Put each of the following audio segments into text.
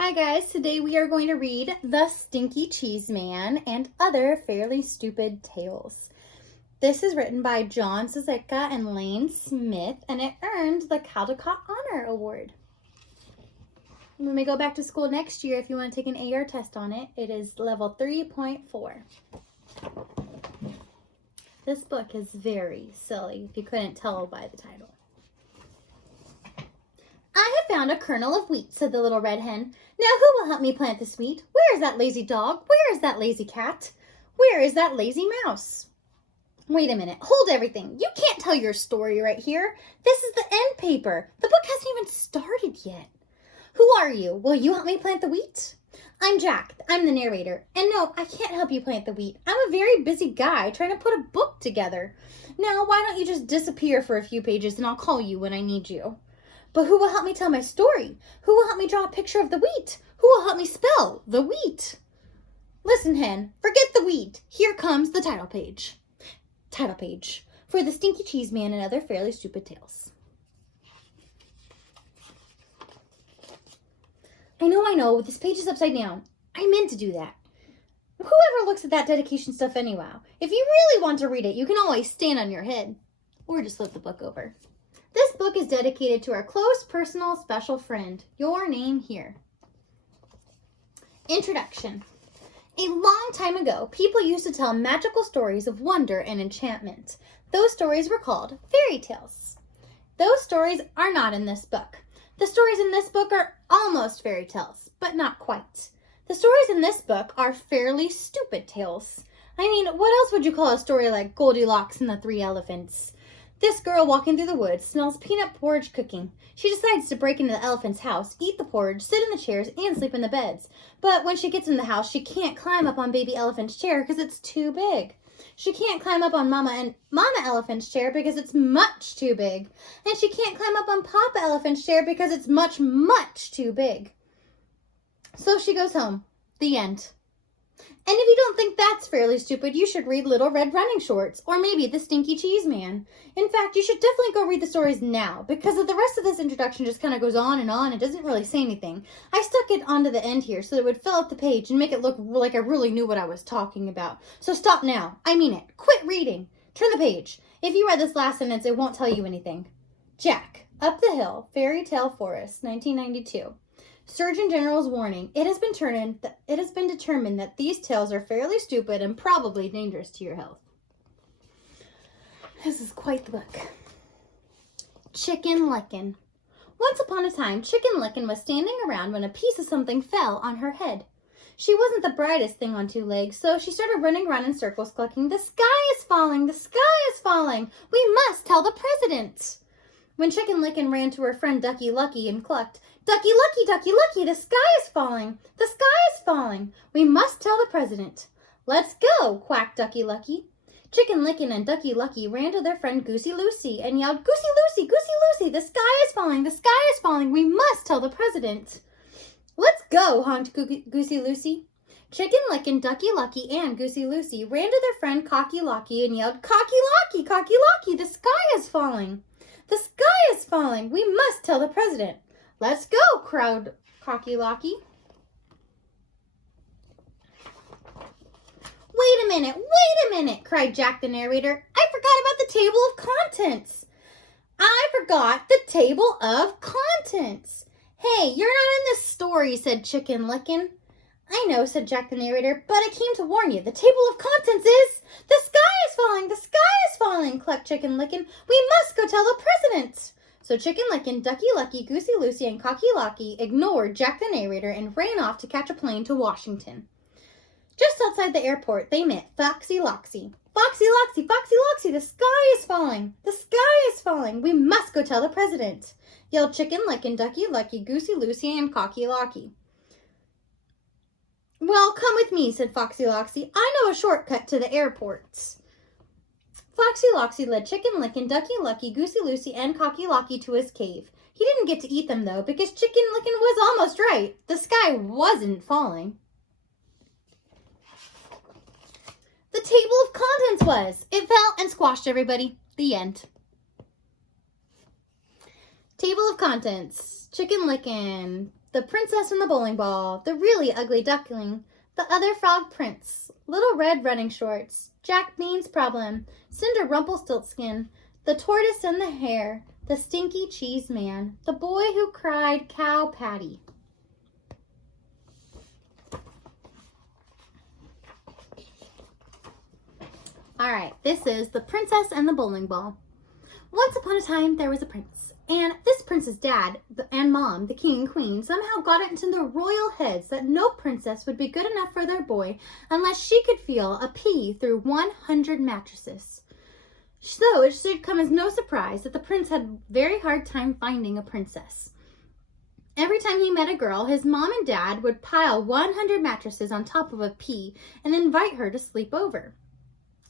Hi guys, today we are going to read The Stinky Cheese Man and Other Fairly Stupid Tales. This is written by John Ciesielka and Lane Smith, and it earned the Caldecott Honor Award. When we go back to school next year, if you want to take an AR test on it, it is level 3.4. This book is very silly, if you couldn't tell by the title. I have found a kernel of wheat, said the little red hen. Now who will help me plant this wheat? Where is that lazy dog? Where is that lazy cat? Where is that lazy mouse? Wait a minute. Hold everything. You can't tell your story right here. This is the end paper. The book hasn't even started yet. Who are you? Will you help me plant the wheat? I'm Jack. I'm the narrator. And no, I can't help you plant the wheat. I'm a very busy guy trying to put a book together. Now, why don't you just disappear for a few pages and I'll call you when I need you? But who will help me tell my story? Who will help me draw a picture of the wheat? Who will help me spell the wheat? Listen, hen, forget the wheat. Here comes the title page. Title page for The Stinky Cheese Man and Other Fairly Stupid Tales. I know, this page is upside down. I meant to do that. Whoever looks at that dedication stuff anyhow? If you really want to read it, you can always stand on your head or just flip the book over. This book is dedicated to our close, personal, special friend. Your name here. Introduction. A long time ago, people used to tell magical stories of wonder and enchantment. Those stories were called fairy tales. Those stories are not in this book. The stories in this book are almost fairy tales, but not quite. The stories in this book are fairly stupid tales. I mean, what else would you call a story like Goldilocks and the Three Elephants? This girl walking through the woods smells peanut porridge cooking. She decides to break into the elephant's house, eat the porridge, sit in the chairs, and sleep in the beds. But when she gets in the house, she can't climb up on baby elephant's chair because it's too big. She can't climb up on mama elephant's chair because it's much too big. And she can't climb up on papa elephant's chair because it's much, much too big. So she goes home. The end. And if you don't think that's fairly stupid, you should read Little Red Running Shorts, or maybe The Stinky Cheese Man. In fact, you should definitely go read the stories now, because the rest of this introduction just kind of goes on, it doesn't really say anything. I stuck it onto the end here so that it would fill up the page and make it look like I really knew what I was talking about. So stop now. I mean it. Quit reading. Turn the page. If you read this last sentence, it won't tell you anything. Jack, Up the Hill, Fairy Tale Forest, 1992. Surgeon General's warning. It has been determined that these tales are fairly stupid and probably dangerous to your health. This is quite the book. Chicken Lickin'. Once upon a time, Chicken Lickin' was standing around when a piece of something fell on her head. She wasn't the brightest thing on two legs, so she started running around in circles, clucking, "The sky is falling! The sky is falling! We must tell the president!" When Chicken Lickin' ran to her friend Ducky Lucky and clucked, "Ducky Lucky, Ducky Lucky, the sky is falling! The sky is falling! We must tell the president!" "Let's go!" quacked Ducky Lucky. Chicken Lickin' and Ducky Lucky ran to their friend Goosey Lucy and yelled, "Goosey Lucy, Goosey Lucy, the sky is falling! The sky is falling! We must tell the president!" "Let's go!" honked Goosey Lucy. Chicken Lickin', Ducky Lucky, and Goosey Lucy ran to their friend Cocky Locky and yelled, "Cocky Locky, Cocky Locky, the sky is falling! The sky is falling! We must tell the president!" "Let's go!" crowed Cocky Locky. Wait a minute, cried Jack the narrator. "I forgot about the table of contents. I forgot the table of contents." "Hey, you're not in this story," said Chicken Lickin'. "I know," said Jack the narrator, "but I came to warn you. The table of contents is, the sky is falling, the sky is falling," clucked Chicken Lickin'. "We must go tell the president." So Chicken Lickin', Ducky Lucky, Goosey Lucy, and Cocky Locky ignored Jack the narrator and ran off to catch a plane to Washington. Just outside the airport, they met Foxy Loxy. "Foxy Loxy, Foxy Loxy, the sky is falling! The sky is falling! We must go tell the president!" yelled Chicken Lickin', Ducky Lucky, Goosey Lucy, and Cocky Locky. "Well, come with me," said Foxy Loxy. "I know a shortcut to the airports." Foxy Loxy led Chicken Lickin', Ducky Lucky, Goosey Lucy, and Cocky Locky to his cave. He didn't get to eat them, though, because Chicken Lickin' was almost right. The sky wasn't falling. The table of contents was. It fell and squashed everybody. The end. Table of contents. Chicken Lickin', The Princess and the Bowling Ball, The Really Ugly Duckling, The Other Frog Prince, Little Red Running Shorts, Jack Bean's Problem, Cinder Rumpelstiltskin, The Tortoise and the Hare, The Stinky Cheese Man, The Boy Who Cried Cow Patty. All right, this is The Princess and the Bowling Ball. Once upon a time, there was a prince, and this prince's dad and mom, the king and queen, somehow got it into their royal heads that no princess would be good enough for their boy unless she could feel a pea through 100 mattresses. So it should come as no surprise that the prince had a very hard time finding a princess. Every time he met a girl, his mom and dad would pile 100 mattresses on top of a pea and invite her to sleep over.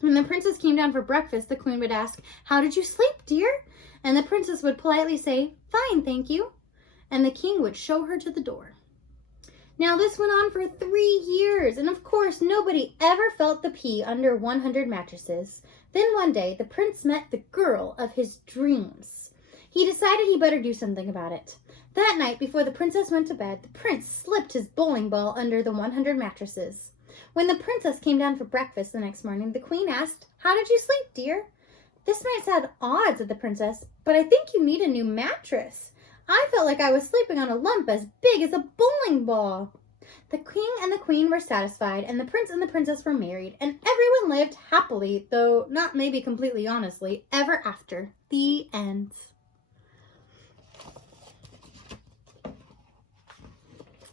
When the princess came down for breakfast, the queen would ask, "How did you sleep, dear?" And the princess would politely say, "Fine, thank you." And the king would show her to the door. Now this went on for 3 years, and of course nobody ever felt the pea under 100 mattresses. Then one day the prince met the girl of his dreams. He decided he better do something about it. That night, before the princess went to bed, the prince slipped his bowling ball under the 100 mattresses. When the princess came down for breakfast the next morning, the queen asked, "How did you sleep, dear?" "This might sound odd," said the princess, "but I think you need a new mattress. I felt like I was sleeping on a lump as big as a bowling ball." The king and the queen were satisfied, and the prince and the princess were married, and everyone lived happily, though not maybe completely honestly, ever after. The end.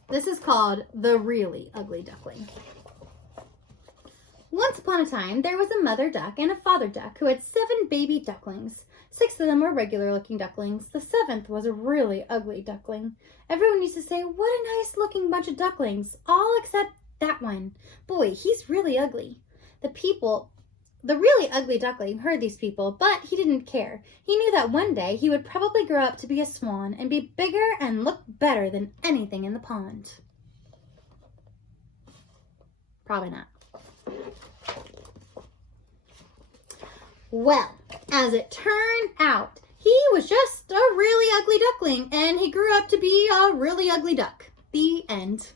This is called The Really Ugly Duckling. Once upon a time, there was a mother duck and a father duck who had 7 baby ducklings. 6 of them were regular-looking ducklings. The 7th was a really ugly duckling. Everyone used to say, "What a nice-looking bunch of ducklings," all except that one. "Boy, he's really ugly." The really ugly duckling heard these people, but he didn't care. He knew that one day he would probably grow up to be a swan and be bigger and look better than anything in the pond. Probably not. Well, as it turned out, he was just a really ugly duckling, and he grew up to be a really ugly duck. The end.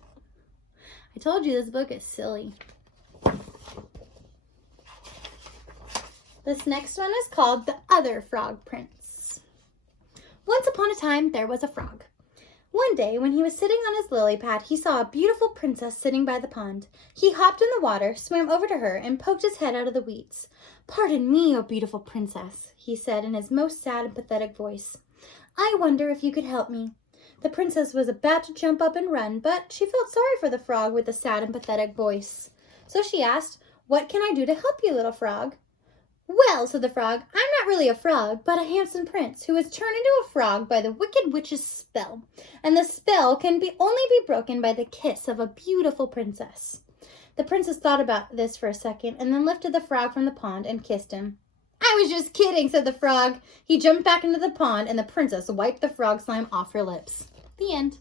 I told you this book is silly. This next one is called The Other Frog Prince. Once upon a time, there was a frog. One day, when he was sitting on his lily pad, he saw a beautiful princess sitting by the pond. He hopped in the water, swam over to her, and poked his head out of the weeds. "Pardon me, O beautiful princess," he said in his most sad and pathetic voice. "I wonder if you could help me." The princess was about to jump up and run, but she felt sorry for the frog with the sad and pathetic voice. So she asked, "What can I do to help you, little frog?" "Well," said the frog, "I'm not really a frog, but a handsome prince who was turned into a frog by the wicked witch's spell. And the spell can only be broken by the kiss of a beautiful princess." The princess thought about this for a second and then lifted the frog from the pond and kissed him. "I was just kidding," said the frog. He jumped back into the pond and the princess wiped the frog slime off her lips. The end.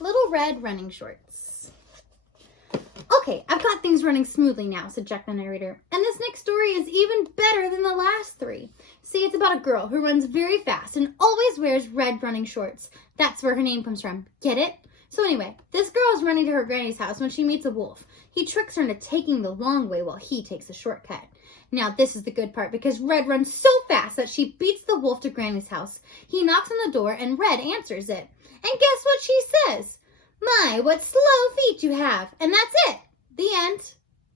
Little Red Running Shorts. "Okay, I've got things running smoothly now," said Jack the narrator. "And this next story is even better than the last 3. See, it's about a girl who runs very fast and always wears red running shorts. That's where her name comes from. Get it? So anyway, this girl is running to her granny's house when she meets a wolf. He tricks her into taking the long way while he takes the shortcut. Now this is the good part, because Red runs so fast that she beats the wolf to Granny's house. He knocks on the door and Red answers it. And guess what she says? 'My, what slow feet you have.' And that's it. The end.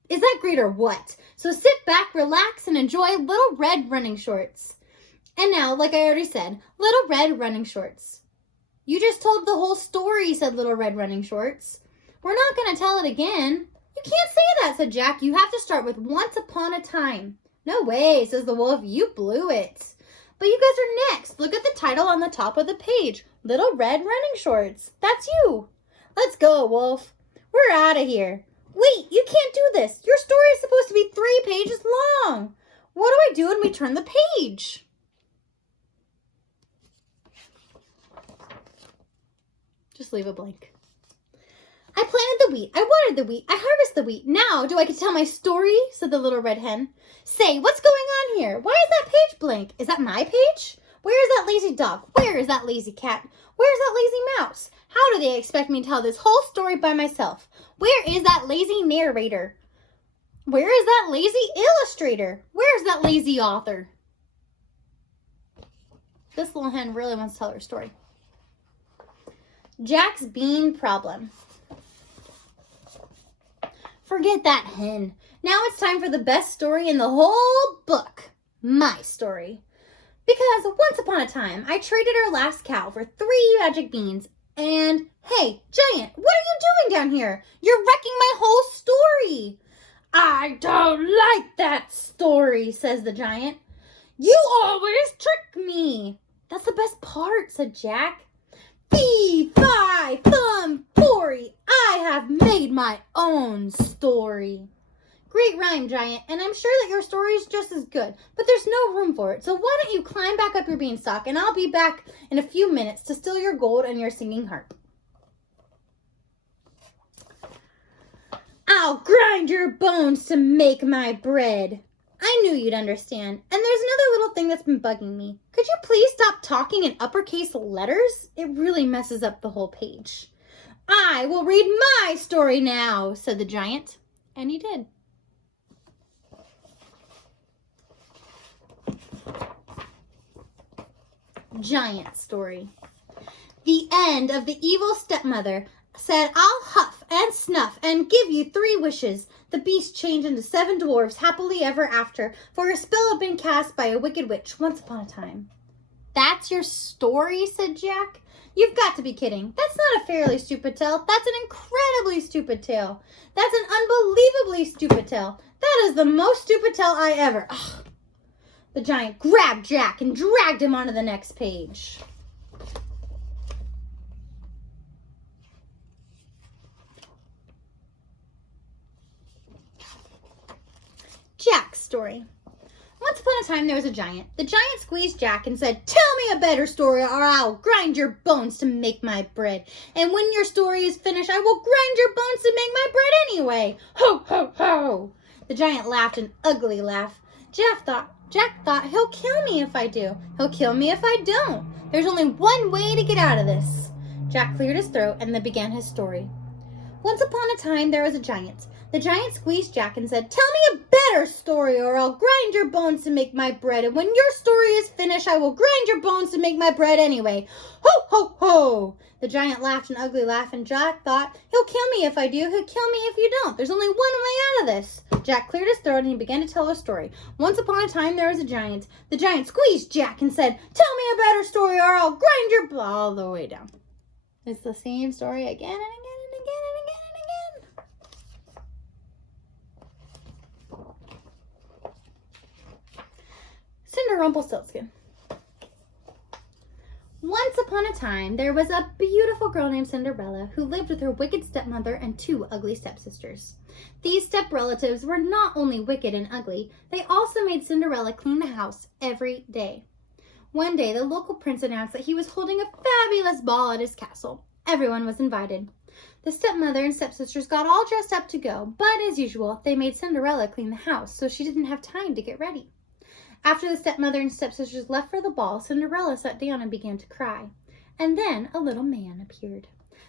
Is that great or what? So sit back, relax, and enjoy Little Red Running Shorts. And now, like I already said, Little Red Running Shorts. "You just told the whole story," said Little Red Running Shorts. "We're not going to tell it again." "You can't say that," said Jack. "You have to start with once upon a time." "No way," says the wolf. "You blew it." "But you guys are next. Look at the title on the top of the page. Little Red Running Shorts. That's you. Let's go, wolf. We're out of here." "Wait, you can't do this. Your story is supposed to be 3 pages long. What do I do when we turn the page?" Just leave it blank. "I planted the wheat. I watered the wheat. I harvested the wheat. Now do I get to tell my story?" said the little red hen. "Say, what's going on here? Why is that page blank? Is that my page? Where is that lazy dog? Where is that lazy cat? Where is that lazy mouse? How do they expect me to tell this whole story by myself? Where is that lazy narrator? Where is that lazy illustrator? Where is that lazy author? This little hen really wants to tell her story. Jack's bean problem. Forget that hen. Now it's time for the best story in the whole book. My story. Because once upon a time, I traded our last cow for 3 magic beans. And, hey, Giant, what are you doing down here? You're wrecking my whole story. I don't like that story, says the Giant. You always trick me. That's the best part, said Jack. Fee, fi, fum, fory, I have made my own story. Great rhyme, Giant, and I'm sure that your story is just as good, but there's no room for it, so why don't you climb back up your beanstalk, and I'll be back in a few minutes to steal your gold and your singing harp. I'll grind your bones to make my bread. I knew you'd understand. And there's another little thing that's been bugging me. Could you please stop talking in uppercase letters? It really messes up the whole page. I will read my story now, said the Giant. And he did. Giant story. The end of the evil stepmother said, I'll huff and snuff and give you 3 wishes. The beast changed into 7 dwarves happily ever after, for a spell had been cast by a wicked witch once upon a time. That's your story, said Jack. You've got to be kidding. That's not a fairly stupid tale. That's an incredibly stupid tale. That's an unbelievably stupid tale. That is the most stupid tale I ever... Ugh. The Giant grabbed Jack and dragged him onto the next page. Jack's story. Once upon a time, there was a giant. The giant squeezed Jack and said, tell me a better story or I'll grind your bones to make my bread. And when your story is finished, I will grind your bones to make my bread anyway. Ho, ho, ho. The giant laughed an ugly laugh. Jack thought, he'll kill me if I do. He'll kill me if I don't. There's only one way to get out of this. Jack cleared his throat and then began his story. Once upon a time, there was a giant. The giant squeezed Jack and said, tell me a better story or I'll grind your bones to make my bread. And when your story is finished, I will grind your bones to make my bread anyway. Ho, ho, ho. The giant laughed an ugly laugh and Jack thought, he'll kill me if I do. He'll kill me if you don't. There's only one way out of this. Jack cleared his throat and he began to tell a story. Once upon a time, there was a giant. The giant squeezed Jack and said, tell me a better story or I'll grind your... all the way down. It's the same story again and again and again and again and again. Rumpelstiltskin. Once upon a time, there was a beautiful girl named Cinderella who lived with her wicked stepmother and 2 ugly stepsisters. These step relatives were not only wicked and ugly, they also made Cinderella clean the house every day. One day, the local prince announced that he was holding a fabulous ball at his castle. Everyone was invited. The stepmother and stepsisters got all dressed up to go, but as usual, they made Cinderella clean the house, so she didn't have time to get ready. After the stepmother and stepsisters left for the ball, Cinderella sat down and began to cry. And then a little man appeared.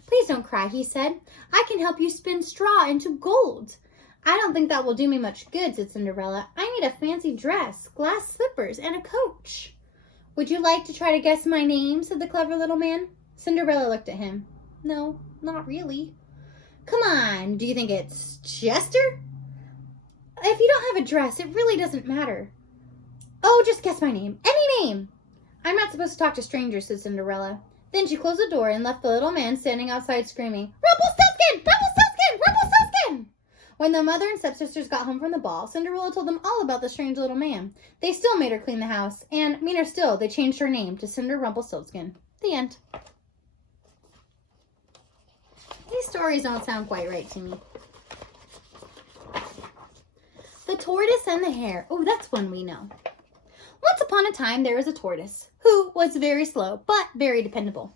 Please don't cry, he said. I can help you spin straw into gold. I don't think that will do me much good, said Cinderella. I need a fancy dress, glass slippers, and a coach. Would you like to try to guess my name, said the clever little man. Cinderella looked at him. No, not really. Come on, do you think it's Chester? If you don't have a dress, it really doesn't matter. Oh, just guess my name. Any name. I'm not supposed to talk to strangers, said Cinderella. Then she closed the door and left the little man standing outside screaming, Rumpelstiltskin! Rumpelstiltskin! Rumpelstiltskin! When the mother and stepsisters got home from the ball, Cinderella told them all about the strange little man. They still made her clean the house, and, meaner still, they changed her name to Cinder Rumpelstiltskin. The end. These stories don't sound quite right to me. The Tortoise and the Hare. Oh, that's one we know. Once upon a time, there was a tortoise who was very slow, but very dependable.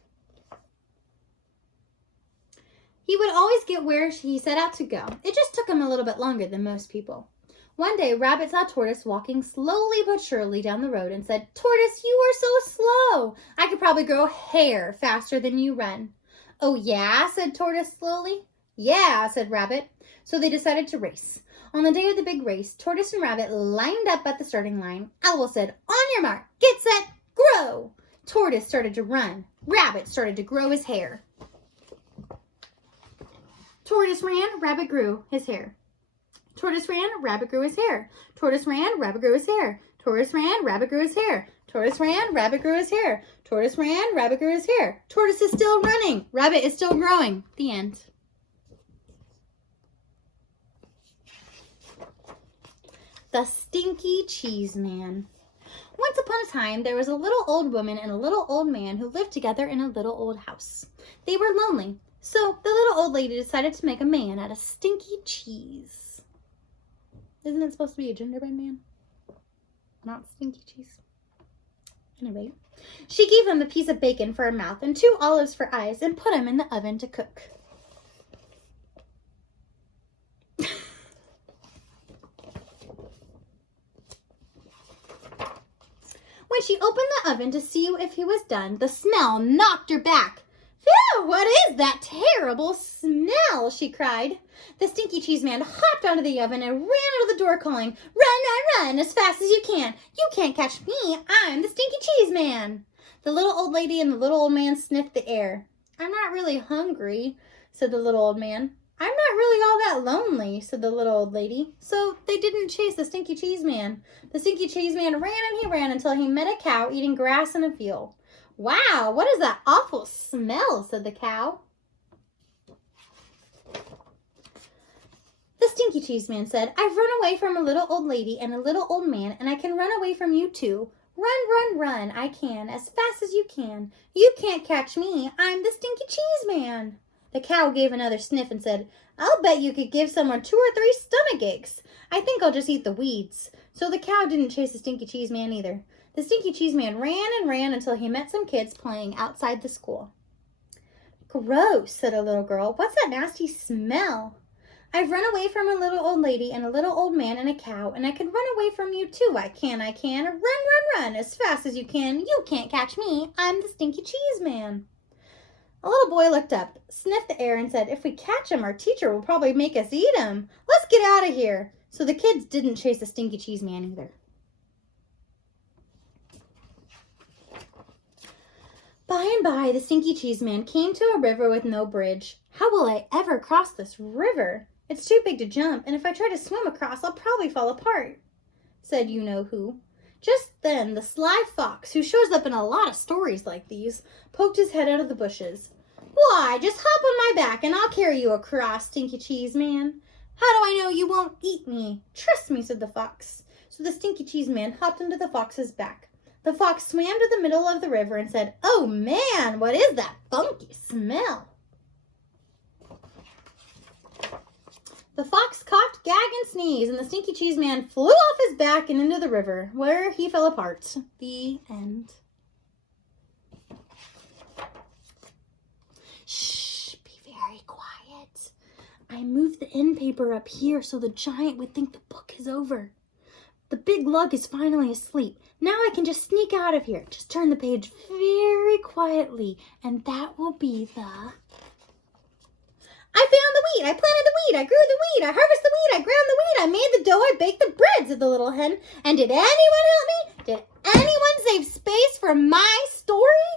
He would always get where he set out to go. It just took him a little bit longer than most people. One day, Rabbit saw Tortoise walking slowly but surely down the road and said, "Tortoise, you are so slow. I could probably grow hair faster than you run." "Oh, yeah?" said Tortoise slowly. "Yeah," said Rabbit. So they decided to race. On the day of the big race, Tortoise and Rabbit lined up at the starting line. Owl said, "On your mark, get set, grow." Tortoise started to run. Rabbit started to grow his hair. Tortoise ran, Rabbit grew his hair. Tortoise ran, Rabbit grew his hair. Tortoise ran, Rabbit grew his hair. Tortoise ran, Rabbit grew his hair. Tortoise ran, Rabbit grew his hair. Tortoise ran, Rabbit grew his hair. Tortoise is still running. Rabbit is still growing. The end. The Stinky Cheese Man. Once upon a time, there was a little old woman and a little old man who lived together in a little old house. They were lonely, so the little old lady decided to make a man out of stinky cheese. Isn't it supposed to be a gingerbread man? Not stinky cheese. Anyway, she gave him a piece of bacon for a mouth and 2 olives for eyes and put him in the oven to cook. When she opened the oven to see if he was done, the smell knocked her back. "Phew, what is that terrible smell?" she cried. The Stinky Cheese Man hopped out of the oven and ran out of the door calling, "Run, run, run as fast as you can. You can't catch me. I'm the Stinky Cheese Man." The little old lady and the little old man sniffed the air. "I'm not really hungry," said the little old man. "I'm not really all that lonely," said the little old lady. So they didn't chase the Stinky Cheese Man. The Stinky Cheese Man ran and he ran until he met a cow eating grass in a field. "Wow, what is that awful smell?" said the cow. The Stinky Cheese Man said, "I've run away from a little old lady and a little old man, and I can run away from you too. Run, run, run, I can, as fast as you can. You can't catch me. I'm the Stinky Cheese Man." The cow gave another sniff and said, "I'll bet you could give someone 2 or 3 stomach aches. I think I'll just eat the weeds." So the cow didn't chase the Stinky Cheese Man either. The Stinky Cheese Man ran and ran until he met some kids playing outside the school. "Gross," said a little girl. "What's that nasty smell?" "I've run away from a little old lady and a little old man and a cow, and I can run away from you too. I can. Run, run, run, as fast as you can. You can't catch me. I'm the Stinky Cheese Man." A little boy looked up, sniffed the air, and said, "If we catch him, our teacher will probably make us eat him. Let's get out of here." So the kids didn't chase the Stinky Cheese Man either. By and by, the Stinky Cheese Man came to a river with no bridge. "How will I ever cross this river? It's too big to jump, and if I try to swim across, I'll probably fall apart," said you-know-who. Just then, the sly fox, who shows up in a lot of stories like these, poked his head out of the bushes. "Why, just hop on my back and I'll carry you across, Stinky Cheese Man." "How do I know you won't eat me?" "Trust me," said the fox. So the Stinky Cheese Man hopped onto the fox's back. The fox swam to the middle of the river and said, "Oh man, what is that funky smell?" The fox coughed, gagged, and sneezed, and the Stinky Cheese Man flew off his back and into the river, where he fell apart. The end. Shh, be very quiet. I moved the end paper up here so the giant would think the book is over. The big lug is finally asleep. Now I can just sneak out of here. Just turn the page very quietly, and that will be the... "I found the wheat, I planted the wheat, I grew the wheat, I harvested the wheat, I ground the wheat, I made the dough, I baked the bread," said the little hen. "And did anyone help me? Did anyone save space for my story?"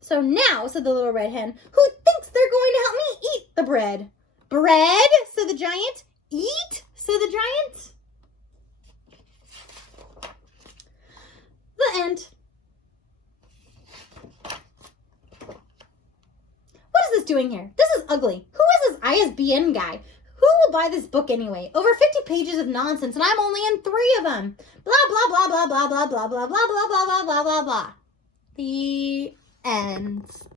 "So now," said the little red hen, "who thinks they're going to help me eat the bread?" "Bread," said the giant. "Eat," said the giant. The end. What is this doing here? This is ugly. Who is this ISBN guy? Who will buy this book anyway? Over 50 pages of nonsense, and I'm only in 3 of them. Blah, blah, blah, blah, blah, blah, blah, blah, blah, blah, blah, blah, blah, blah, blah. The end.